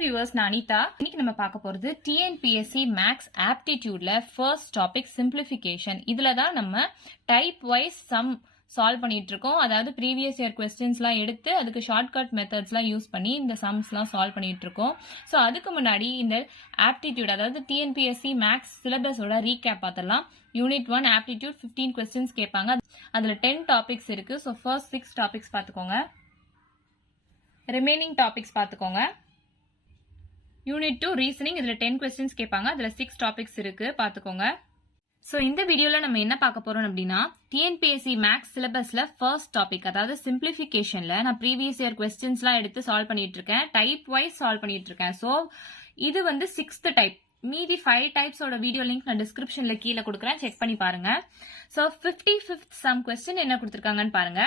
viewers, நான் அனிதா. இன்னைக்கு நம்ம பார்க்க போறது TNPSC Max Aptitudeல first topic simplification. இதுல தான் நம்ம type wise sum சால்வ் பண்ணிட்டு இருக்கோம். அதாவது ப்ரீவியஸ் இயர் கொஸ்டின்ஸ்லாம் எடுத்து அதுக்கு ஷார்ட்கட் மெத்தட்ஸ்லாம் யூஸ் பண்ணி இந்த சம்ஸ்லாம் சால்வ் பண்ணிட்டு இருக்கோம். ஸோ அதுக்கு முன்னாடி இந்த ஆப்டிடியூட் அதாவது TNPSC மேக்ஸ் சிலபஸோட ரீகேப் பார்த்துடலாம். யூனிட் 1 ஆப்டிடியூட் 15 கொஸ்டின்ஸ் கேட்பாங்க. அதுல 10 டாபிக்ஸ் இருக்கு. ஸோ ஃபர்ஸ்ட் 6 டாபிக்ஸ் பார்த்துக்கோங்க. ரிமைனிங் டாபிக்ஸ் பார்த்துக்கோங்க. யூனிட் 2 ரீசனிங், இதுல 10 கொஸ்டின்ஸ் கேட்பாங்க. அதுல 6 டாபிக்ஸ் இருக்கு, பார்த்துக்கோங்க. ஸோ இந்த வீடியோல நம்ம என்ன பார்க்க போறோம் அப்படின்னா TNPSC மேக்ஸ் சிலபஸ்ல ஃபர்ஸ்ட் டாபிக் அதாவது சிம்பிளிஃபிகேஷன்ல நான் ப்ரீவியஸ் இயர் கொஸ்டின்ஸ்லாம் எடுத்து சால்வ் பண்ணிட்டு இருக்கேன். டைப் வைஸ் சால்வ் பண்ணிட்டு இருக்கேன். ஸோ இது வந்து 6th டைப். மீதி 5 டைப்ஸோட வீடியோ லிங்க் நான் டிஸ்கிரிப்ஷன்ல கீழே கொடுக்குறேன், செக் பண்ணி பாருங்க. ஸோ 55th சம் கொஸ்டின் என்ன கொடுத்துருக்காங்கன்னு பாருங்க.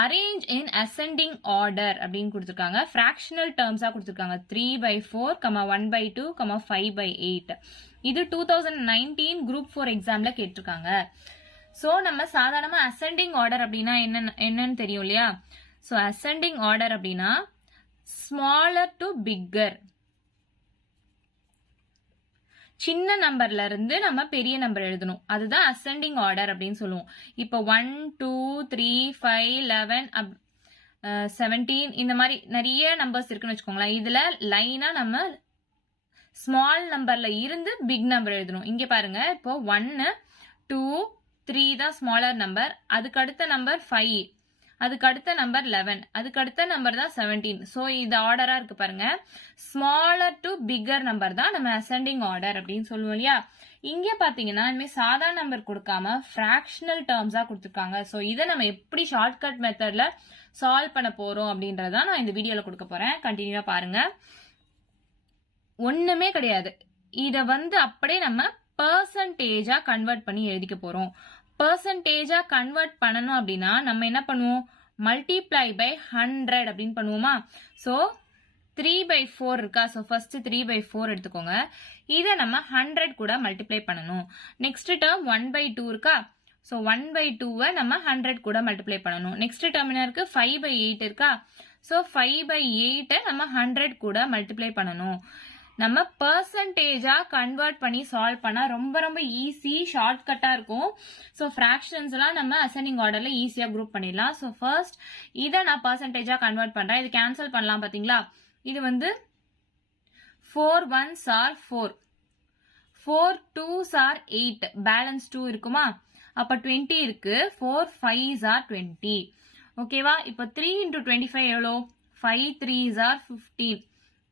அரேஞ்ச் இன் அசெண்டிங் ஆர்டர் அப்படின்னு கொடுத்துருக்காங்க. ஃபிராக்ஷனல் டேர்ம்ஸா கொடுத்துருக்காங்க. 3/4, 1/2, 5/8. இது 2019 குரூப் 4 எக்ஸாம்ல கேட்டிருக்காங்க. ஸோ நம்ம சாதாரணமா அசெண்டிங் ஆர்டர் அப்படின்னா என்னன்னு தெரியும் இல்லையா? ஸோ அசெண்டிங் ஆர்டர் அப்படின்னா ஸ்மாலர் டு பிக்கர், சின்ன நம்பர்ல இருந்து நம்ம பெரிய நம்பர் எழுதணும். அதுதான் அசெண்டிங் ஆர்டர் அப்படின்னு சொல்லுவோம். இப்போ 1, 2, 3, 5, 11, 17 இந்த மாதிரி நிறைய நம்பர்ஸ் இருக்குன்னு வச்சுக்கோங்களேன். இதுல லைனா நம்ம ஸ்மால் நம்பர்ல இருந்து பிக் நம்பர் எழுதணும். இங்க பாருங்க, இப்போ 1, 2, 3 தான் ஸ்மாலர் நம்பர். அதுக்கு அடுத்த நம்பர் 5, அதுக்கு அடுத்த நம்பர் 11, அதுக்கு அடுத்த நம்பர் தான் 17. ஸோ இது ஆர்டரா இருக்கு பாருங்க. ஸ்மாலர் டு பிக்கர் நம்பர் தான் நம்ம அசெண்டிங் ஆர்டர் அப்படின்னு சொல்லுவோம் இல்லையா? இங்க பாத்தீங்கன்னா இனிமே சாதாரண நம்பர் கொடுக்காம ஃபிராக்ஷனல் டேர்ம்ஸா கொடுத்துருக்காங்க. ஸோ இதை நம்ம எப்படி ஷார்ட்கட் மெத்தட்ல சால்வ் பண்ண போறோம் அப்படின்றதான் நான் இந்த வீடியோல கொடுக்க போறேன். கண்டினியூவா பாருங்க. ஒண்ணுமே கிடையாது. இத வந்து அப்படியே நம்ம பெர்சன்டேஜா கன்வெர்ட் பண்ணி எழுதிக்க போறோம். பெர்சன்டேஜா கன்வெர்ட் பண்ணணும் அப்படின்னா நம்ம என்ன பண்ணுவோம்? மல்டிப்ளை பை 100 அப்படின்னு பண்ணுவோமா? ஸோ 3/4 இருக்கா? ஸோ ஃபர்ஸ்ட் 3/4 எடுத்துக்கோங்க. இதை நம்ம 100 கூட மல்டிப்ளை பண்ணணும். நெக்ஸ்ட் டேர்ம் 1/2 இருக்கா? ஸோ 1/2 நம்ம 100 கூட மல்டிப்ளை பண்ணணும். நெக்ஸ்ட் டேர்ம் என்ன இருக்கு? 5/8 இருக்கா? ஸோ 5/8 நம்ம 100 கூட மல்டிப்ளை பண்ணணும். நம்ம பெர்சன்டேஜா கன்வெர்ட் பண்ணி சால்வ் பண்ணா ரொம்ப ரொம்ப ஈஸி, ஷார்ட்கட்டா இருக்கும். ஸோ ஃபிராக்ஷன்ஸ் எல்லாம் நம்ம அசெண்டிங் ஆர்டர்ல ஈஸியா குரூப் பண்ணிடலாம். ஸோ ஃபர்ஸ்ட் இதை நான் பெர்சன்டேஜா கன்வெர்ட் பண்றேன். இது கேன்சல் பண்ணலாம் பாத்தீங்களா? இது வந்து 4 1s are 4, 4 2s are 8, balance 2 இருக்குமா? அப்ப 20 இருக்கு. 4 5s are 20. ஓகேவா? இப்போ 3 into 25 எவ்வளோ? 5 3s are 15,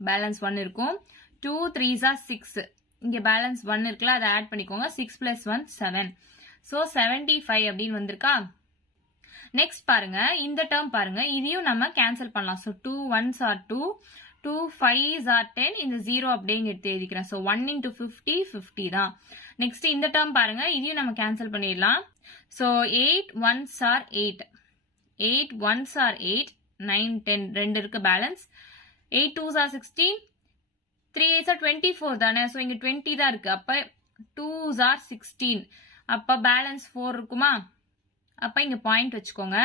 பேலன்ஸ் 1 இருக்கும். 2 3s are 6, இங்க பேலன்ஸ் 1 இருக்குல்ல, அதை ஆட் பண்ணிக்கோங்க. 6 plus 1 7. ஸோ 75 அப்படின்னு வந்திருக்கா? நெக்ஸ்ட் பாருங்க, இந்த டேர்ம் பாருங்க, இதையும் நம்ம கேன்சல் பண்ணலாம். So 2 1s are 2, 2 5s are 10, இந்த 0 அப்படியே எடுத்து எழுதிக்கிறேன். ஸோ 1 into 50 50 தான். நெக்ஸ்ட் இந்த டேர்ம் பாருங்க, இதையும் நம்ம கேன்சல் பண்ணிடலாம். So 8 1s are 8, 8 1s are 8, 9 10 2 இருக்கு balance. 8 2s are 16, 3 8s are 24 தானே? ஸோ இங்க 20 தான் இருக்கு. அப்ப 2s are 16, அப்ப பேலன்ஸ் 4 இருக்குமா? அப்ப இங்க பாயிண்ட் வச்சுக்கோங்க,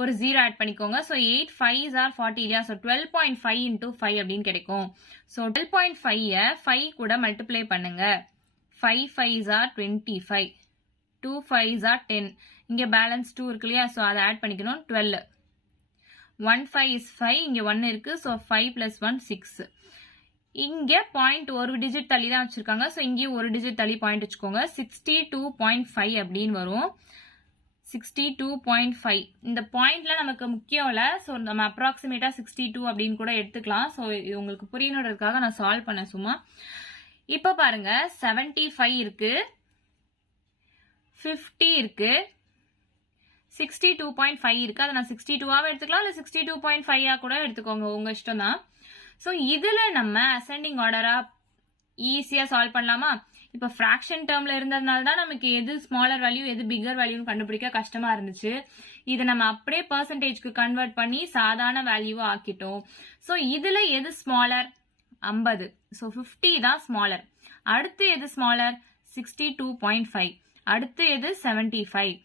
ஒரு 0 ஆட் பண்ணிக்கோங்க. ஸோ 8 5s are 40 இல்லையா? ஸோ 12.5 into 5 அப்படின்னு கிடைக்கும். ஸோ 12.5 5 கூட மல்டிப்ளை பண்ணுங்க. 5 5s are 25, 2 5s are 10, இங்க பேலன்ஸ் 2 இருக்கு இல்லையா? ஸோ அதை ஆட் பண்ணிக்கணும். 12, 1 5 is 5, இங்க 1 இருக்கு. So 5 plus 1 6. இங்க பாயிண்ட் ஒரு டிஜிட் தள்ளி தான் வச்சிருக்காங்க. ஸோ இங்கேயும் ஒரு டிஜிட் தள்ளி பாயிண்ட் வச்சுக்கோங்க. 62.5 அப்படின்னு வரும். 62.5 இந்த பாயிண்ட்ல நமக்கு முக்கியம் இல்ல. ஸோ நம்ம அப்ராக்சிமேட்டா 62 அப்படின்னு கூட எடுத்துக்கலாம். ஸோ உங்களுக்கு புரியணுன்றதுக்காக நான் சால்வ் பண்ணேன் சும்மா. இப்ப பாருங்க, 75 இருக்கு, 50 இருக்கு, 62.5 இருக்கு. அதை நான் 62ஆவே எடுத்துக்கலாம், இல்ல 62.5 கூட எடுத்துக்கோங்க, உங்க இஷ்டம் தான். ஸோ இதுல நம்ம அசெண்டிங் ஆர்டரா ஈஸியா சால்வ் பண்ணலாமா? இப்ப ஃபிராக்ஷன் டேர்ம்ல இருந்ததுனால தான் நமக்கு எது ஸ்மாலர் வேல்யூ எது பிக்கர் வேல்யூ கண்டுபிடிக்க கஷ்டமா இருந்துச்சு. இதை நம்ம அப்படியே பெர்சன்டேஜ்க்கு கன்வெர்ட் பண்ணி சாதாரண வேல்யூவா ஆக்கிட்டோம். ஸோ இதுல எது ஸ்மாலர்? 50. ஸோ 50 தான் ஸ்மாலர். அடுத்து எது ஸ்மாலர்? 62.5. அடுத்து எது? 75.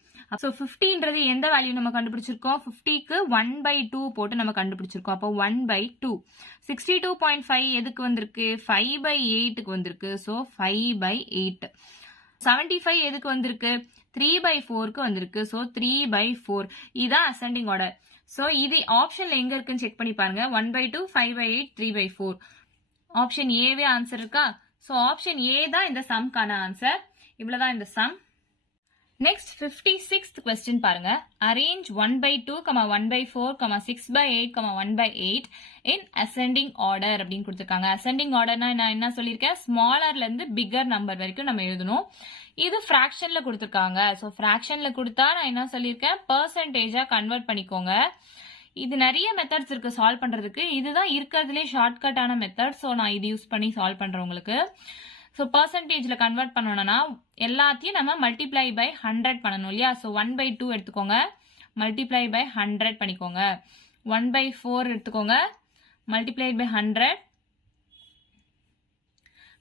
ஸோ 50ன்றது எந்த வேல்யூ நம்ம கண்டுபிடிச்சிருக்கோம்? 50க்கு 1/2 போட்டு நம்ம கண்டுபிடிச்சிருக்கோம். அப்போ 1/2. 62.5 எதுக்கு வந்திருக்கு? 5/8க்கு வந்திருக்கு. ஸோ 5/8. 75 எதுக்கு வந்திருக்கு? 3/4க்கு வந்திருக்கு. ஸோ 3/4. இதுதான் அசெண்டிங் ஆர்டர். ஸோ இது ஆப்ஷன்ல எங்க இருக்குன்னு செக் பண்ணி பாருங்க. 1/2, 5/8, 3/4. ஆப்ஷன் ஏவே ஆன்சர் இருக்கா? ஸோ ஆப்ஷன் ஏ தான் இந்த சம்கான ஆன்சர். இவ்வளவுதான் இந்த சம். நெக்ஸ்ட் 56th கொஸ்டின் பாருங்க. அரேஞ்ச் 1/2, 1/4, 6/8, 1/8 இன் அசெண்டிங் ஆர்டர் அப்படின்னு கொடுத்துருக்காங்க. அசெண்டிங் ஆர்டர்னா நான் என்ன சொல்லியிருக்கேன்? ஸ்மாலர்ல இருந்து பிகர் நம்பர் வரைக்கும் நம்ம எழுதணும். இது ஃபிராக்ஷன்ல கொடுத்துருக்காங்க. ஸோ ஃபிராக்ஷன்ல கொடுத்தா நான் என்ன சொல்லியிருக்கேன்? பெர்சன்டேஜா கன்வெர்ட் பண்ணிக்கோங்க. இது நிறைய மெத்தட்ஸ் இருக்கு சால்வ் பண்றதுக்கு. இதுதான் இருக்கிறதுலே ஷார்ட்கட்டான மெத்தட். ஸோ நான் இது யூஸ் பண்ணி சால்வ் பண்றேன் உங்களுக்கு. ஸோ பர்சன்டேஜ்ல கன்வெர்ட் பண்ணணும்னா எல்லாத்தையும் நம்ம மல்டிப்ளை பை 100 பண்ணணும் இல்லையா? ஸோ 1/2 எடுத்துக்கோங்க, மல்டிப்ளை பை 100 பண்ணிக்கோங்க. 1/4 எடுத்துக்கோங்க, multiply by 100.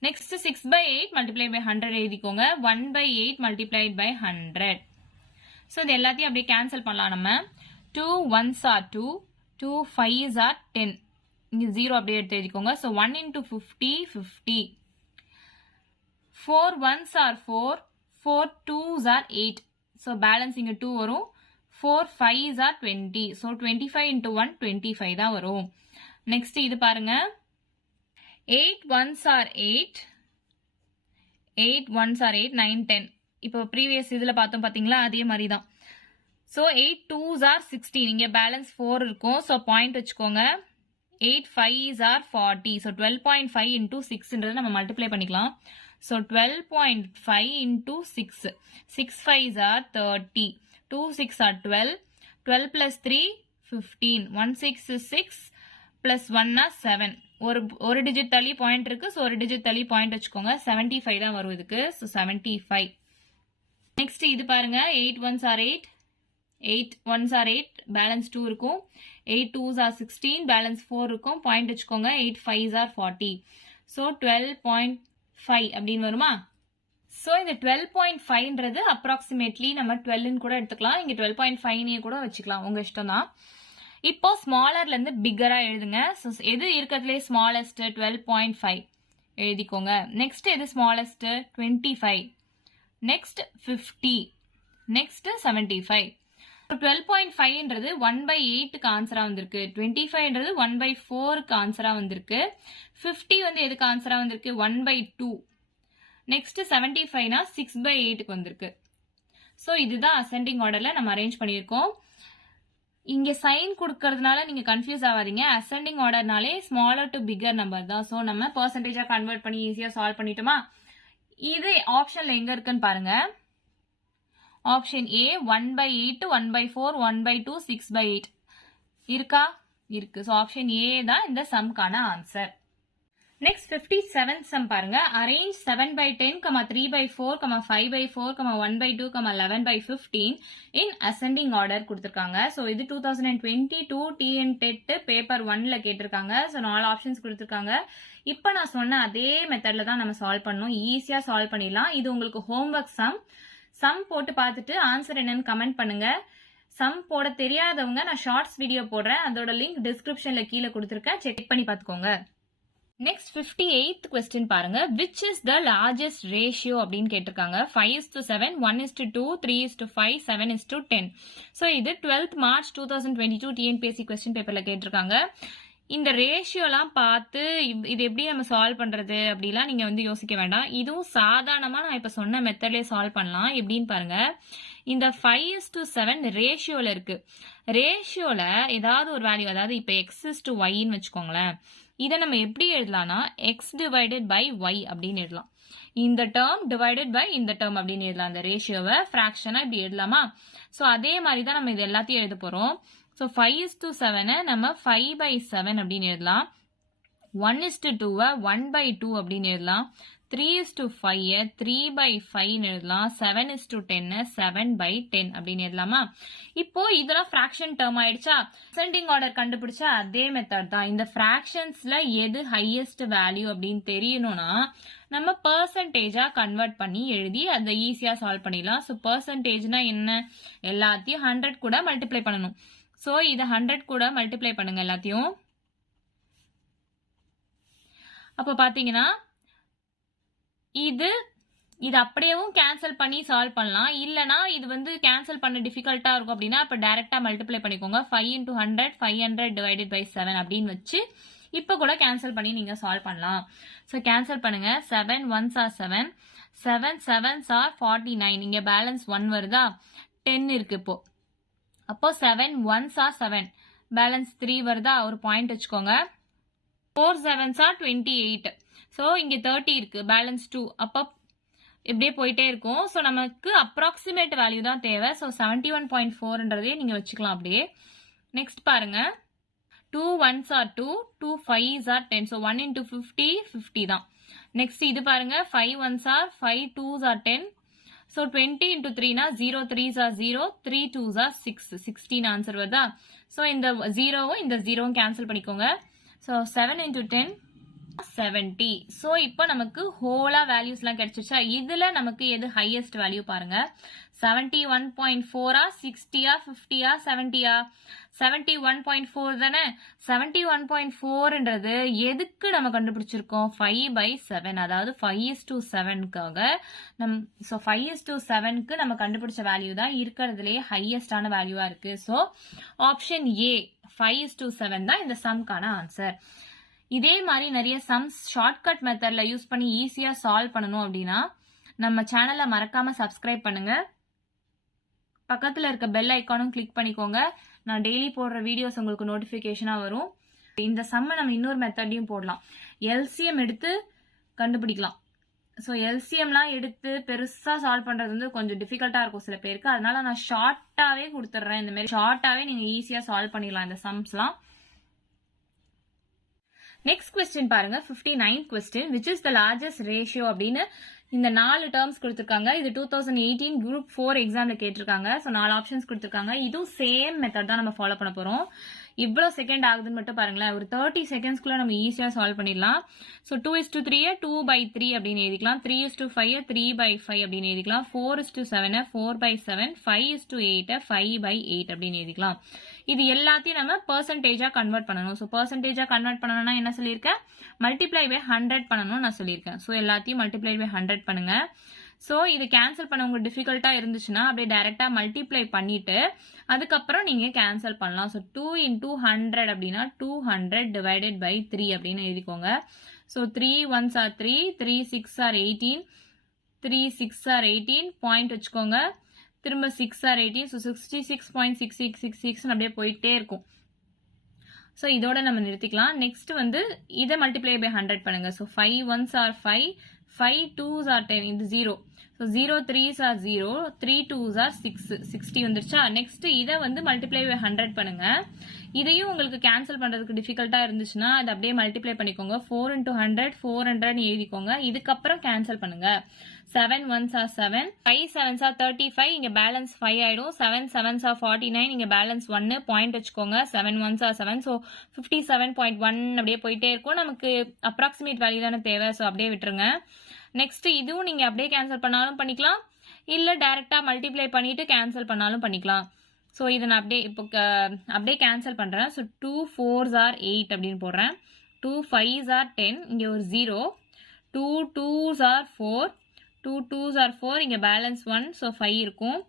Next 6/8 multiply by 100 எழுதிக்கோங்க. 1/8 மல்டிப்ளைட் பை 100. ஸோ இது எல்லாத்தையும் அப்படியே கேன்சல் பண்ணலாம் நம்ம. 2 1s are 2, 2 5s are 10. இங்க 0 அப்படியே எடுத்து எழுதிக்கோங்க. So 1 into 50, 50. 4 1s are 4, 4 2s are 8. So balance இங்க 2 வரும். 4 5s are 20. ஸோ 25 into 1 25 தான் வரும். நெக்ஸ்ட் இது பாருங்க. 8 1s are 8, 8 1s are 8, 9 10. இப்போ ப்ரீவியஸ் இதுல பார்த்தோம் பாத்தீங்களா? அதே மாதிரி தான். So 8 2s are 16. இங்க பேலன்ஸ் 4 இருக்கும். ஸோ பாயிண்ட் வச்சுக்கோங்க. 8 5s are 40. ஸோ 12.5 into 6ன்றது நம்ம மல்டிப்ளை பண்ணிக்கலாம். So 12.5 into 6. 6 5s are 30. 2 6 are 12. 12 plus 3 15. 1 6 is 6 plus 1 are 7. ஒரு டிஜிட் தள்ளி பாயிண்ட் இருக்கு. ஸோ ஒரு டிஜிட் தள்ளி பாயிண்ட் வச்சுக்கோங்க. 75 தான் வரும் இதுக்கு. ஸோ 75. நெக்ஸ்ட் இது பாருங்க. 8 1s are 8, 8 1s are 8, balance 2 இருக்கும். 8 2s are 16, பேலன்ஸ் 4 இருக்கும். பாயிண்ட் வச்சுக்கோங்க. 8 5s are 40. ஸோ 12.5 அப்படின்னு வருமா? ஸோ இந்த 12.5ன்றது அப்ராக்சிமேட்லி நம்ம 12ன்னு கூட எடுத்துக்கலாம். இங்க 12.5 கூட வச்சுக்கலாம், உங்க இஷ்டம் தான். இப்போ ஸ்மாலர்ல இருந்து பிக்கரா எழுதுங்க. எது இருக்கிறதுலே ஸ்மாலஸ்ட்? 12.5 எழுதிக்கோங்க. நெக்ஸ்ட் எது ஸ்மாலஸ்ட்? 25. நெக்ஸ்ட் 50. நெக்ஸ்ட் 75. 12.5ன்றது 1/8க்கு ஆன்சரா வந்திருக்கு. 25ன்றது 1/4க்கு ஆன்சரா வந்திருக்கு. 50 வந்து எதுக்கு ஆன்சரா வந்திருக்கு? 1/2. நெக்ஸ்ட் 75னா 6/8க்கு வந்திருக்கு. ஸோ இதுதான் அசெண்டிங் ஆர்டர்ல நம்ம அரேஞ்ச் பண்ணியிருக்கோம். இங்க சைன் கொடுக்கறதுனால நீங்க கன்ஃபியூஸ் ஆகாதீங்க. அசெண்டிங் ஆர்டர்னாலே ஸ்மாலர் டு பிகர் நம்பர் தான். ஸோ நம்ம பெர்சன்டேஜா கன்வெர்ட் பண்ணி ஈஸியா சால்வ் பண்ணிட்டோமா? இது ஆப்ஷன்ல எங்க இருக்குன்னு பாருங்க. ஆப்ஷன் ஏ 1/8, 1/4, 1/2, 6/8 இருக்கா? இருக்கு. ஸோ ஆப்ஷன் ஏ தான் இந்த சம்கான ஆன்சர். நெக்ஸ்ட் 57th சம் பாருங்க. அரேஞ்ச் 7/10, 3/4, 5/4, 1/2, 11/15 இன் அசெண்டிங் ஆர்டர் கொடுத்திருக்காங்க. ஸோ இது 2022 TN டெட் பேப்பர் 1ல கேட்டிருக்காங்க. ஸோ 4 ஆப்ஷன்ஸ் கொடுத்திருக்காங்க. இப்போ நான் சொன்ன அதே மெத்தட்ல தான் நம்ம சால்வ் பண்ணணும். ஈஸியா சால்வ் பண்ணிடலாம். இது உங்களுக்கு ஹோம்ஒர்க் சம். சம் போட்டு பார்த்துட்டு ஆன்சர் என்னன்னு கமெண்ட் பண்ணுங்க. சம் போட தெரியாதவங்க நான் ஷார்ட்ஸ் வீடியோ போடுறேன். அதோட லிங்க் டிஸ்கிரிப்ஷன்ல கீழே கொடுத்துருக்கேன். செக் பண்ணி பார்த்துக்கோங்க. நெக்ஸ்ட் 58th கொஸ்டின் பாருங்க. Which is the largest ratio அப்படின்னு கேட்டிருக்காங்க. 5:7, 1:2, 3:5, 7:10. ஸோ இது 12th March 2022 டிஎன்பிஎஸ்சி கொஸ்டின் பேப்பர்ல கேட்டிருக்காங்க. இந்த ரேஷியோலாம் பார்த்து இது எப்படி நம்ம சால்வ் பண்றது அப்படிலாம் நீங்க வந்து யோசிக்க வேண்டாம். இதுவும் சாதாரணமா நான் இப்ப சொன்ன மெத்தட்லயே சால்வ் பண்ணலாம். எப்படின்னு பாருங்க. இந்த 5:7 ரேஷியோல இருக்கு. ரேஷியோல ஏதாவது ஒரு வேல்யூ, அதாவது இப்ப x:y வச்சுக்கோங்களேன். இதை நம்ம எப்படி எழுதலாம்னா x டிவைடட் பை y அப்படின்னு எழுதலாம். இந்த டேர்ம் டிவைடட் பை இந்த டேர்ம் அப்படின்னு எழுதலாம். அந்த ரேஷியோவை ஃபிராக்ஷனா இப்படி எழுதலாமா? ஸோ அதே மாதிரி தான் நம்ம இது எல்லாத்தையும் எழுத போறோம். ஸோ 5:7 நம்ம 5/7 அப்படின்னு எழுதலாம். 1:2 1/2 அப்படின்னு எழுதலாம். 3:5 3/5 எழுதலாம். 7:10 7/10 அப்படின்னு எழுதலாமா? இப்போ இதெல்லாம் ஃபிராக்ஷன் டேர்ம் ஆயிடுச்சா? அசெண்டிங் ஆர்டர் கண்டுபிடிச்சா அதே மெத்தட் தான். இந்த ஃபிராக்ஷன்ஸ்ல எது ஹையஸ்ட் வேல்யூ அப்படின்னு தெரியணும்னா நம்ம பெர்சன்டேஜா கன்வெர்ட் பண்ணி எழுதி அதை ஈஸியா சால்வ் பண்ணிடலாம். ஸோ பெர்சன்டேஜ்னா என்ன? எல்லாத்தையும் 100 கூட மல்டிப்ளை பண்ணணும். ஸோ இதை 100 கூட மல்டிப்ளை பண்ணுங்க எல்லாத்தையும். அப்போ பாத்தீங்கன்னா இது அப்படியேவும் கேன்சல் பண்ணி சால்வ் பண்ணலாம். இல்லனா இது வந்து கேன்சல் பண்ண டிஃபிகல்ட்டா இருக்கும் அப்படின்னா அப்ப டைரக்டா மல்டிப்ளை பண்ணிக்கோங்க. 5 into 100 500 divided by 7 அப்படின்னு வச்சு இப்ப கூட கேன்சல் பண்ணி நீங்க சால்வ் பண்ணலாம். ஸோ கேன்சல் பண்ணுங்க. 7 1s are 7 7 7s are 49. இங்க பேலன்ஸ் 1 வருதா? 10 இருக்கு இப்போ. அப்போ 7 1s are 7 பேலன்ஸ் 3 வருதா? ஒரு பாயிண்ட் வச்சுக்கோங்க. 4 7s are 28. ஸோ இங்க 30 இருக்கு பேலன்ஸ் 2. அப்போ இப்படியே போயிட்டே இருக்கும். ஸோ நமக்கு அப்ராக்சிமேட் வேல்யூ தான் தேவை. ஸோ 71.4 நீங்க வச்சுக்கலாம் அப்படியே. நெக்ஸ்ட் பாருங்க. 2 1s are 2 2 5s are 10. So 1 into 50 50 தான். நெக்ஸ்ட் இது பாருங்க. 5 1s are 5 2s are 10. So 20 into 3னா 0 3s are 0 3 2s are 6 16 answer வருதா? ஸோ இந்த 0வும் இந்த 0வும் கேன்சல் பண்ணிக்கோங்க. So 7 into 10 70. ஸோ இப்போ நமக்கு ஹோலா வேல்யூஸ்லாம் கிடைச்சிருச்சா? இதுல நமக்கு எது ஹையஸ்ட் வேல்யூ பாருங்க. 71.4 60 50 70 71.4 தானே? 71.4ன்றது எதுக்கு நம்ம கண்டுபிடிச்சிருக்கோம்? 5/7 அதாவது 5:7க்காக ஸோ 5:7க்கு நம்ம கண்டுபிடிச்ச வேல்யூ தான் இருக்கிறதுலே ஹையஸ்டான வேல்யூவா இருக்கு. ஸோ ஆப்ஷன் ஏ 5:7 தான் இந்த சம்க்கான ஆன்சர். இதே மாதிரி நிறைய சம்ஸ் ஷார்ட்கட் மெத்தட்ல யூஸ் பண்ணி ஈஸியா சால்வ் பண்ணணும் அப்படின்னா நம்ம சேனலை மறக்காம சப்ஸ்கிரைப் பண்ணுங்க. பக்கத்துல இருக்க பெல் ஐக்கானும் கிளிக் பண்ணிக்கோங்க. நான் டெய்லி போடுற வீடியோஸ் உங்களுக்கு நோட்டிபிகேஷனா வரும். இந்த சம்மை நம்ம இன்னொரு மெத்தட்லயும் போடலாம். எல்சிஎம் எடுத்து கண்டுபிடிக்கலாம். ஸோ எல்சிஎம்லாம் எடுத்து பெருசா சால்வ் பண்றது வந்து கொஞ்சம் டிஃபிகல்ட்டா இருக்கும் சில பேருக்கு. அதனால நான் ஷார்ட்டாவே கொடுத்துட்றேன். இந்த மாதிரி ஷார்ட்டாவே நீங்க ஈஸியா சால்வ் பண்ணிடலாம் இந்த சம்ஸ்லாம். நெக்ஸ்ட் கொஸ்டின் பாருங்க. 59th question. Which is the largest ratio அப்படின்னு இந்த 4 டேர்ம்ஸ் கொடுத்துருக்காங்க. இது 2018 குரூப் 4 எக்ஸாம்ல கேட்டிருக்காங்க. ஸோ 4 ஆப்ஷன்ஸ் கொடுத்துருக்காங்க. இதுவும் சேம் மெத்தட் தான் நம்ம ஃபாலோ பண்ண போறோம். இவ்வளோ செகண்ட் ஆகுதுன்னு மட்டும் பாருங்களேன். ஒரு 30 செகண்ட்ஸ்க்குள்ள நம்ம ஈஸியா சால்வ் பண்ணிடலாம். ஸோ 2:3 2/3 அப்படின்னு எழுதிக்கலாம். 3:5 3/5 அப்படின்னு எழுதிக்கலாம். 4:7 4/7 5:8 5/8 அப்படின்னு எழுதிக்கலாம். இது எல்லாத்தையும் நம்ம பெர்சன்டேஜா கன்வெர்ட் பண்ணணும். ஸோ பெர்சன்டேஜா கன்வெர்ட் பண்ணணும்னா என்ன சொல்லியிருக்கேன்? மல்டிப்ளை பை 100 பண்ணணும் நான் சொல்லியிருக்கேன். ஸோ எல்லாத்தையும் மல்டிப்ளை பை 100 பண்ணுங்க. ஸோ இது கேன்சல் பண்ண உங்களுக்கு டிஃபிகல்ட்டா இருந்துச்சுன்னா அப்படியே டைரக்டா மல்டிப்ளை பண்ணிட்டு அதுக்கப்புறம் நீங்க கேன்சல் பண்ணலாம். ஸோ 2 into 100 அப்படின்னா 200 divided by 3 அப்படின்னு எழுதிக்கோங்க. So 3 1s are 3 3 6 are 18 3 6 are 18 point வச்சுக்கோங்க. திரும்ப 6 are 18. ஸோ 66.6666 அப்படியே போயிட்டே இருக்கும். ஸோ இதோட நம்ம நிறுத்திக்கலாம். நெக்ஸ்ட் வந்து இதை மல்டிப்ளை பை 100 பண்ணுங்க. So 5 1s are 5 5 2s are 10. இது 0. So 0 3s are 0 3 2s are 6 60 வந்துருச்சா? நெக்ஸ்ட் இதை வந்து மல்டிப்ளை பை 100 பண்ணுங்க. இதையும் உங்களுக்கு கேன்சல் பண்றதுக்கு டிஃபிகல்ட்டா இருந்துச்சுன்னா அதை அப்படியே மல்டிப்ளை பண்ணிக்கோங்க. 4 into 100 400 எழுதிக்கோங்க. இதுக்கப்புறம் கேன்சல் பண்ணுங்க. 7 1s are 7 5 7s are 35. இங்க பேலன்ஸ் 5 ஆயிடும். 7 7s are 49. இங்க பேலன்ஸ் 1 பாயிண்ட் வச்சுக்கோங்க. 7 1s are 7. ஸோ 57.1 அப்படியே போயிட்டே இருக்கும். நமக்கு அப்ராக்சிமேட் வேல்யூ தானே தேவை. ஸோ அப்படியே விட்டுருங்க. நெக்ஸ்ட் இதுவும் நீங்க அப்படியே கேன்சல் பண்ணாலும் பண்ணிக்கலாம். இல்ல டைரக்டா மல்டிப்ளை பண்ணிட்டு கேன்சல் பண்ணாலும் பண்ணிக்கலாம். ஸோ இதை நான் அப்படியே இப்போ அப்படியே கேன்சல் பண்றேன். ஸோ 2 4s are 8 அப்படின்னு போடுறேன். 2 5s are 10. இங்க ஒரு 0 2 2s are 4 2 2s are 4. இங்க பேலன்ஸ் 1. ஸோ 5 இருக்கும்.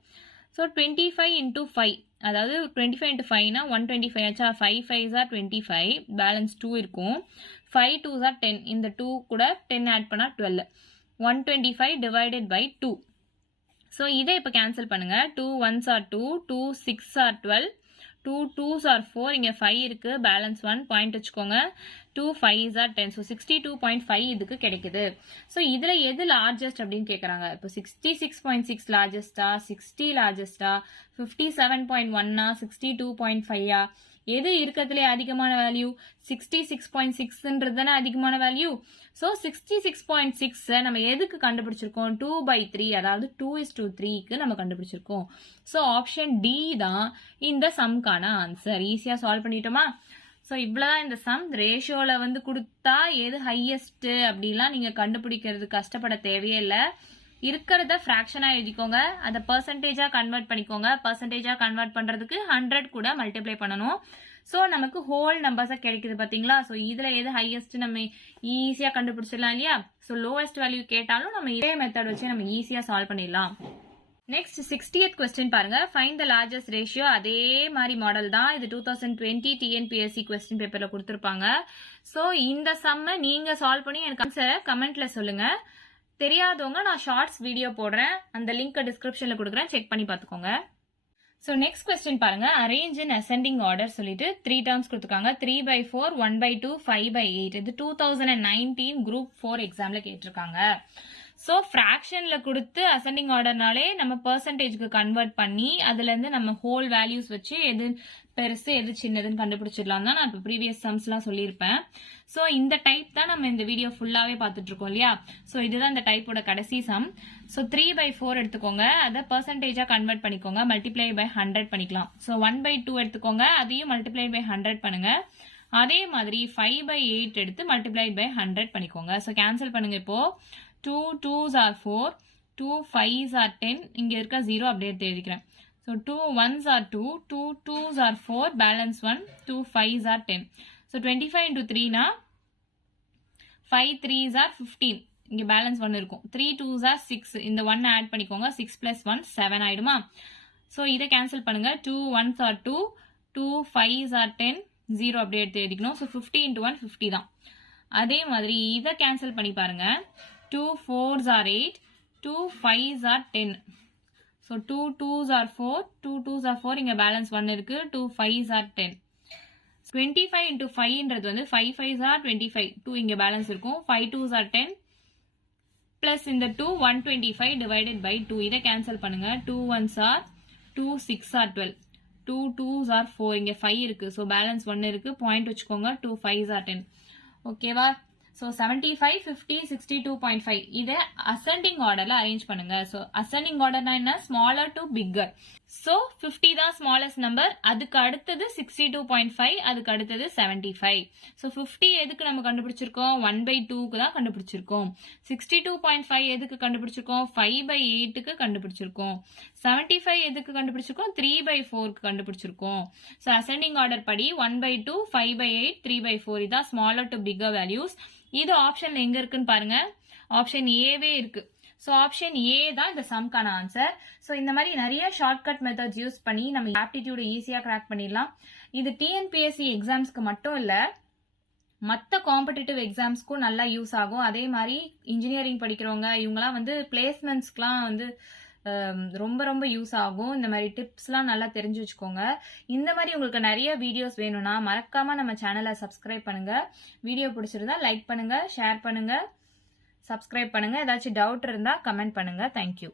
ஸோ 25 into 5 அதாவது 25 into 5னா 125 ஆச்சா? 5 5s are 25 பேலன்ஸ் 2 இருக்கும். 5 2s are 10. இந்த 2 கூட 10 ஆட் பண்ணா 12. 125 divided by 2. ஸோ இதை இப்போ கேன்சல் பண்ணுங்க. 2 1s are 2 2 6 are 12 2 2s are 4. இங்க 5 இருக்கு. பேலன்ஸ் 1 பாயிண்ட் வச்சுக்கோங்க. 2 5s are 10. ஸோ 62.5 இதுக்கு கிடைக்குது. ஸோ இதுல எது லார்ஜஸ்ட் அப்படின்னு கேட்கறாங்க. இப்போ 66.6 லார்ஜஸ்டா 60 லார்ஜஸ்டா 57.1 62.5 எது இருக்கிறதுலே அதிகமான வேல்யூ 66.6ன்றது தானே அதிகமான வேல்யூ. ஸோ 66.6 நம்ம எதுக்கு கண்டுபிடிச்சிருக்கோம் 2/3, அதாவது 2:3க்கு நம்ம கண்டுபிடிச்சிருக்கோம். ஸோ ஆப்ஷன் டி தான் இந்த சம்கான ஆன்சர். ஈஸியா சால்வ் பண்ணிட்டோமா? ஸோ இவ்வளவுதான் இந்த சம். ரேஷியோல வந்து கொடுத்தா எது ஹையஸ்ட் அப்படிலாம் நீங்க கண்டுபிடிக்கிறது கஷ்டப்பட தேவையே இல்லை. இருக்கிறத ஃப்ராக்ஷனா எழுதிக்கோங்க, அதை பெர்சன்டேஜா கன்வெர்ட் பண்ணிக்கோங்க. பெர்சன்டேஜா கன்வெர்ட் பண்றதுக்கு 100 கூட மல்டிப்ளை பண்ணணும். ஸோ நமக்கு ஹோல் நம்பர்ஸா கிடைக்குது பாத்தீங்களா. ஸோ இதுல எது ஹையஸ்ட் நம்ம ஈஸியா கண்டுபிடிச்சிடலாம் இல்லையா. ஸோ லோவஸ்ட் வேல்யூ கேட்டாலும் நம்ம இதே மெத்தட் வச்சு நம்ம ஈஸியா சால்வ் பண்ணிடலாம். நெக்ஸ்ட் 60th கொஸ்டின் பாருங்க. Find the largest ratio. அதே மாதிரி மாடல் தான் இது. 2020 டிஎன்பிஎஸ்சி கொஸ்டின் பேப்பர்ல கொடுத்துருப்பாங்க. ஸோ இந்த சம்மை நீங்க சால்வ் பண்ணி எனக்கு ஆன்சரை கமெண்ட்ல சொல்லுங்க. தெரியாதவங்க நான் ஷார்ட்ஸ் வீடியோ போடுறேன், அந்த லிங்க் டிஸ்கிரிப்ஷன்ல கொடுக்குறேன், செக் பண்ணி பார்த்துக்கோங்க. ஸோ நெக்ஸ்ட் கொஸ்டின் பாருங்க. அரேஞ்ச் இன் அசெண்டிங் ஆர்டர் சொல்லிட்டு 3 டேர்ம்ஸ் கொடுத்துருக்காங்க. 3/4, 1/2, 5/8. இது 2019 குரூப் 4 எக்ஸாம்ல கேட்டிருக்காங்க. ஸோ ஃப்ராக்ஷன்ல கொடுத்து அசெண்டிங் ஆர்டர்னாலே நம்ம பெர்சன்டேஜ்க்கு கன்வெர்ட் பண்ணி அதுல இருந்து நம்ம ஹோல் வேல்யூஸ் வச்சு எது பெருசு எது சின்னதுன்னு கண்டுபிடிச்சிடலாம் தான் நான் இப்போ ப்ரீவியஸ் சம்ஸ்லாம் சொல்லியிருப்பேன். ஸோ இந்த டைப் தான் நம்ம இந்த வீடியோ ஃபுல்லாவே பார்த்துட்டு இருக்கோம் இல்லையா. ஸோ இதுதான் இந்த டைப்போட கடைசி சம். ஸோ 3/4 எடுத்துக்கோங்க, அதை பெர்சன்டேஜா கன்வெர்ட் பண்ணிக்கோங்க, மல்டிப்ளை பை 100 பண்ணிக்கலாம். ஸோ 1/2 எடுத்துக்கோங்க, அதையும் மல்டிப்ளை பை 100 பண்ணுங்க. அதே மாதிரி 5/8 எடுத்து மல்டிப்ளை பை 100 பண்ணிக்கோங்க. ஸோ கேன்சல் பண்ணுங்க. இப்போ 2 2s are 4, 2 5s are 10. இங்க இருக்க 0 அப்படியே எடுத்து எழுதிக்கிறேன். So 2 1s are 2, 2 2s are 4, balance 1, 2 5s are 10. So 25 into 3 na 5 3s are 15. இங்க balance 1 இருக்கும். 3 2s are 6. இந்த 1 ஆட் பண்ணிக்கோங்க. 6 plus 1 7 ஆயிடுமா. So இதை கேன்சல் பண்ணுங்க. 2 1s are 2, 2 5s are 10, 0 அப்படியே எடுத்து எழுதிக்கணும். So 50 into 1 50 தான். அதே மாதிரி இதை கேன்சல் பண்ணி பாருங்க. 2 4s are 8, 2 5s are 10. So 2 2s are 4, 2 2s are 4, இங்க balance 1 இருக்கு, 2 5s are 10. 25 into 5ன்றது வந்து 5 5s are 25, 2 இங்க balance இருக்கும், 5 2s are 10, plus இந்த 2 125 divided by 2, இதை cancel பண்ணுங்க. 2 1s are 2, 6 are 12, 2 2s are 4, இங்க 5 இருக்கு, so balance 1 இருக்கு, point வச்சுக்கோங்க, 2 5s are 10. ஓகேவா. So 75 50 62.5 இதை ascending orderல அரேஞ்ச் பண்ணுங்க. So ascending orderனா என்ன, smaller to bigger. So 50 தான் smallest number, அதுக்கு அடுத்தது 62.5, அதுக்கு அடுத்தது 75. So 50 எதுக்கு நம்ம கண்டுபிடிச்சிருக்கோம், 1/2க்கு தான் கண்டுபிடிச்சிருக்கோம். 62.5 எதுக்கு கண்டுபிடிச்சிருக்கோம், 5/8க்கு கண்டுபிடிச்சிருக்கோம். 75 எதுக்கு கண்டுபிடிச்சிருக்கோம், 3/4க்கு கண்டுபிடிச்சிருக்கோம். So ascending order படி 1/2, 5/8, 3/4 இதான் smaller to bigger values. இது ஆப்ஷன்ல எங்க இருக்குன்னு பாருங்க. ஆப்ஷன் ஏவே இருக்கு. ஸோ ஆப்ஷன் ஏ தான் இந்த சம்கான ஆன்சர். ஸோ இந்த மாதிரி நிறைய ஷார்ட்கட் மெத்தட்ஸ் யூஸ் பண்ணி நம்ம ஆப்டிடியூட் ஈஸியா கிராக் பண்ணிடலாம். இது டிஎன்பிஎஸ்சி எக்ஸாம்ஸ்க்கு மட்டும் இல்ல, மற்ற காம்படிட்டிவ் எக்ஸாம்ஸ்க்கும் நல்லா யூஸ் ஆகும். அதே மாதிரி இன்ஜினியரிங் படிக்கிறவங்க இவங்கலாம் வந்து பிளேஸ்மெண்ட்ஸ்க்குலாம் வந்து ரொம்ப ரொம்ப யூஸ் ஆகும். இந்த மாதிரி டிப்ஸ்லாம் நல்லா தெரிஞ்சு வச்சுக்கோங்க. இந்த மாதிரி உங்களுக்கு நிறைய வீடியோஸ் வேணும்னா மறக்காம நம்ம சேனலை சப்ஸ்கிரைப் பண்ணுங்க. வீடியோ பிடிச்சிருந்தா லைக் பண்ணுங்க, ஷேர் பண்ணுங்க, சப்ஸ்கிரைப் பண்ணுங்க. ஏதாச்சும் டவுட் இருந்தா கமெண்ட் பண்ணுங்க. தேங்க்யூ.